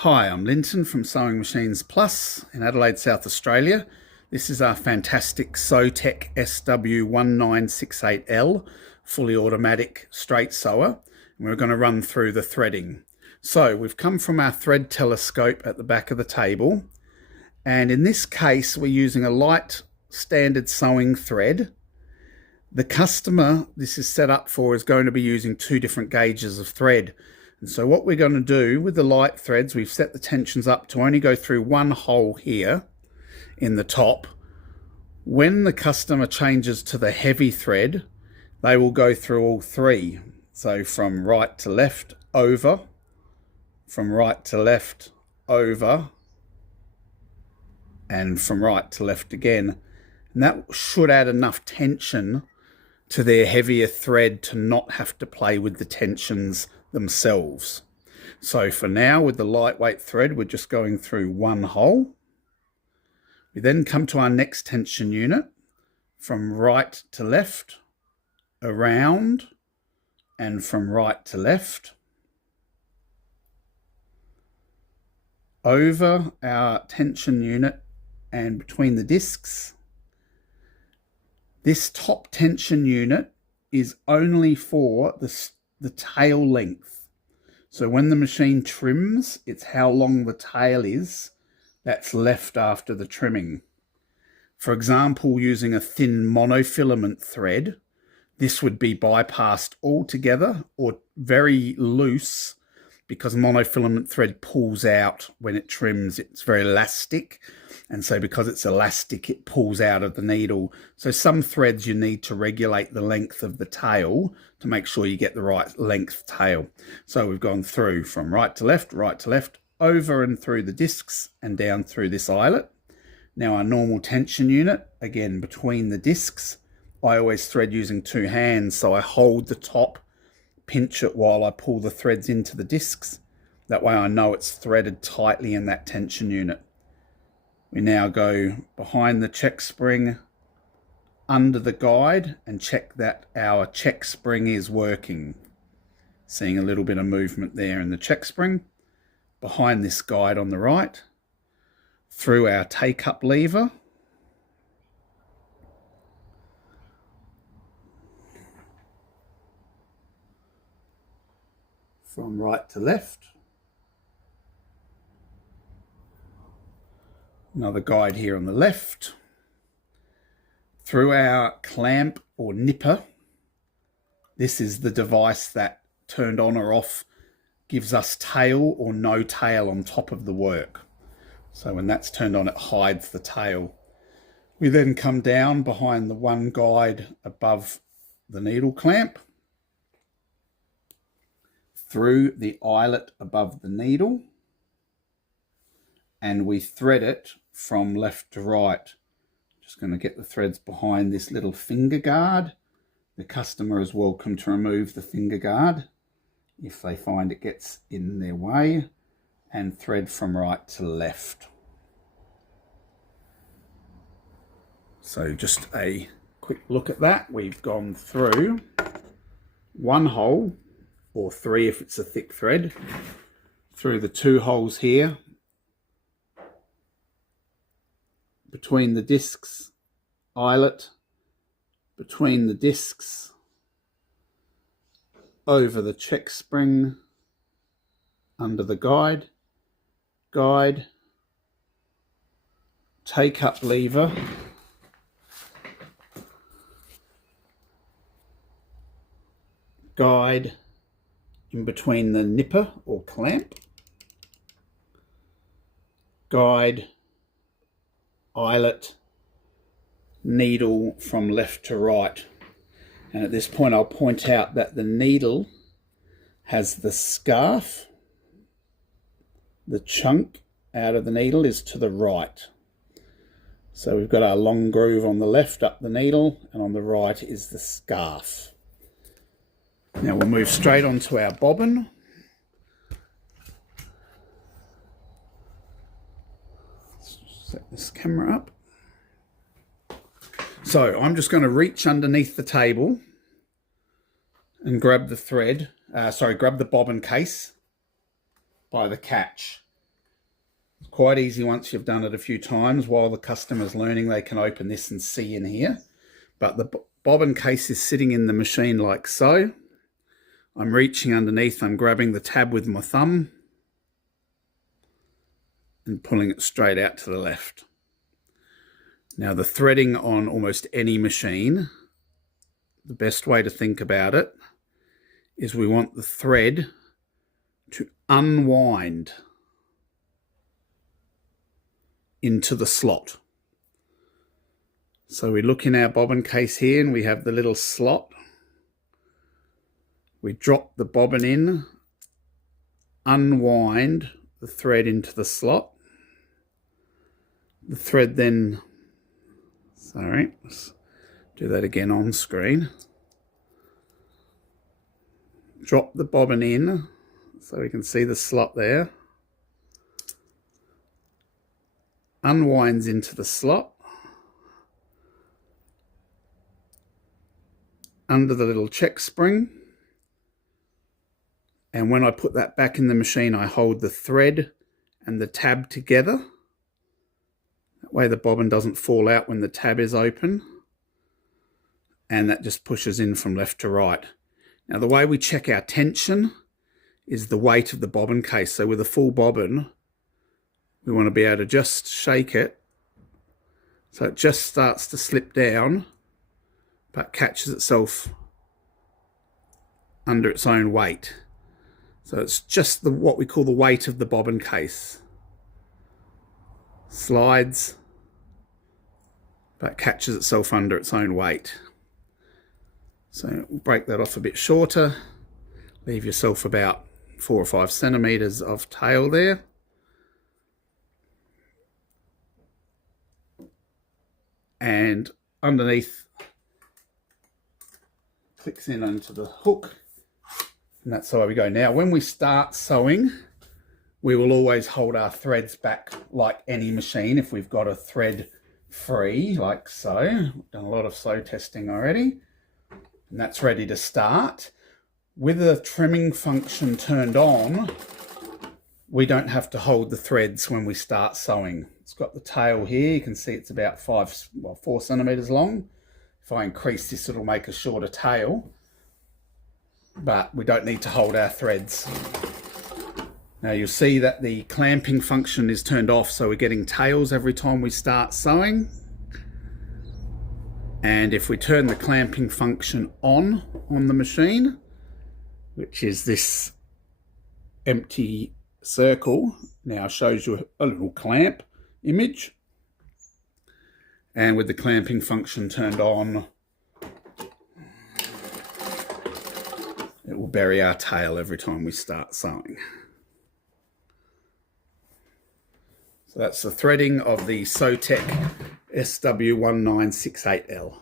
Hi, I'm Linton from Sewing Machines Plus in Adelaide, South Australia. This is our fantastic SewTech SW-1968-L fully automatic straight sewer, and we're going to run through the threading. So we've come from our thread telescope at the back of the table, and in this case we're using a light standard sewing thread. The customer this is set up for is going to be using two different gauges of thread. And so what we're going to do with the light threads, we've set the tensions up to only go through one hole here in the top. When the customer changes to the heavy thread, they will go through all three. So from right to left, over, from right to left, over, and from right to left again. And that should add enough tension to their heavier thread to not have to play with the tensions themselves. So for now, with the lightweight thread, we're just going through one hole. We then come to our next tension unit, from right to left, around, and from right to left, over our tension unit and between the discs. This top tension unit is only for the tail length. So when the machine trims, it's how long the tail is that's left after the trimming. For example, using a thin monofilament thread, this would be bypassed altogether or very loose, because monofilament thread pulls out when it trims. It's very elastic, and so because it's elastic, it pulls out of the needle. So some threads you need to regulate the length of the tail to make sure you get the right length tail. So we've gone through from right to left, over and through the discs and down through this eyelet. Now our normal tension unit, again between the discs. I always thread using two hands, so I hold the top, pinch it while I pull the threads into the discs. That way I know it's threaded tightly in that tension unit. We now go behind the check spring, under the guide, and check that our check spring is working. Seeing a little bit of movement there in the check spring. Behind this guide on the right, through our take-up lever, from right to left. Another guide here on the left. Through our clamp or nipper. This is the device that, turned on or off, gives us tail or no tail on top of the work. So when that's turned on, it hides the tail. We then come down behind the one guide above the needle clamp, through the eyelet above the needle, and we thread it from left to right. Just going to get the threads behind this little finger guard. The customer is welcome to remove the finger guard if they find it gets in their way, and thread from right to left. So just a quick look at that. We've gone through one hole, or three if it's a thick thread, through the two holes here, between the discs, eyelet, between the discs, over the check spring, under the guide, take up lever, guide, in between the nipper or clamp, guide, eyelet, needle from left to right. And at this point I'll point out that the needle has the scarf, the chunk out of the needle is to the right. So we've got our long groove on the left up the needle, and on the right is the scarf. Now we'll move straight onto our bobbin. Let's set this camera up. So I'm just going to reach underneath the table and grab the thread, grab the bobbin case by the catch. It's quite easy once you've done it a few times. While the customer's learning, they can open this and see in here. But the bobbin case is sitting in the machine like so. I'm reaching underneath, I'm grabbing the tab with my thumb and pulling it straight out to the left. Now the threading on almost any machine, the best way to think about it is we want the thread to unwind into the slot. So we look in our bobbin case here and we have the little slot. We drop the bobbin in, unwind the thread into the slot. The thread then, sorry, let's do that again on screen. Drop the bobbin in so we can see the slot there. Unwinds into the slot. Under the little check spring. And when I put that back in the machine, I hold the thread and the tab together. That way the bobbin doesn't fall out when the tab is open. And that just pushes in from left to right. Now the way we check our tension is the weight of the bobbin case. So with a full bobbin, we want to be able to just shake it so it just starts to slip down, but catches itself under its own weight. So it's just what we call the weight of the bobbin case. Slides, but catches itself under its own weight. So we'll break that off a bit shorter. Leave yourself about 4 or 5 centimeters of tail there. And underneath, clicks in onto the hook. And that's the way we go. Now, when we start sewing, we will always hold our threads back like any machine if we've got a thread free, like so. We've done a lot of sew testing already. And that's ready to start. With the trimming function turned on, we don't have to hold the threads when we start sewing. It's got the tail here. You can see it's about 4 centimeters long. If I increase this, it'll make a shorter tail. But we don't need to hold our threads. Now you'll see that the clamping function is turned off, so we're getting tails every time we start sewing. And if we turn the clamping function on the machine, which is this empty circle, now shows you a little clamp image. And with the clamping function turned on, it will bury our tail every time we start sewing. So that's the threading of the SewTech SW-1968-L.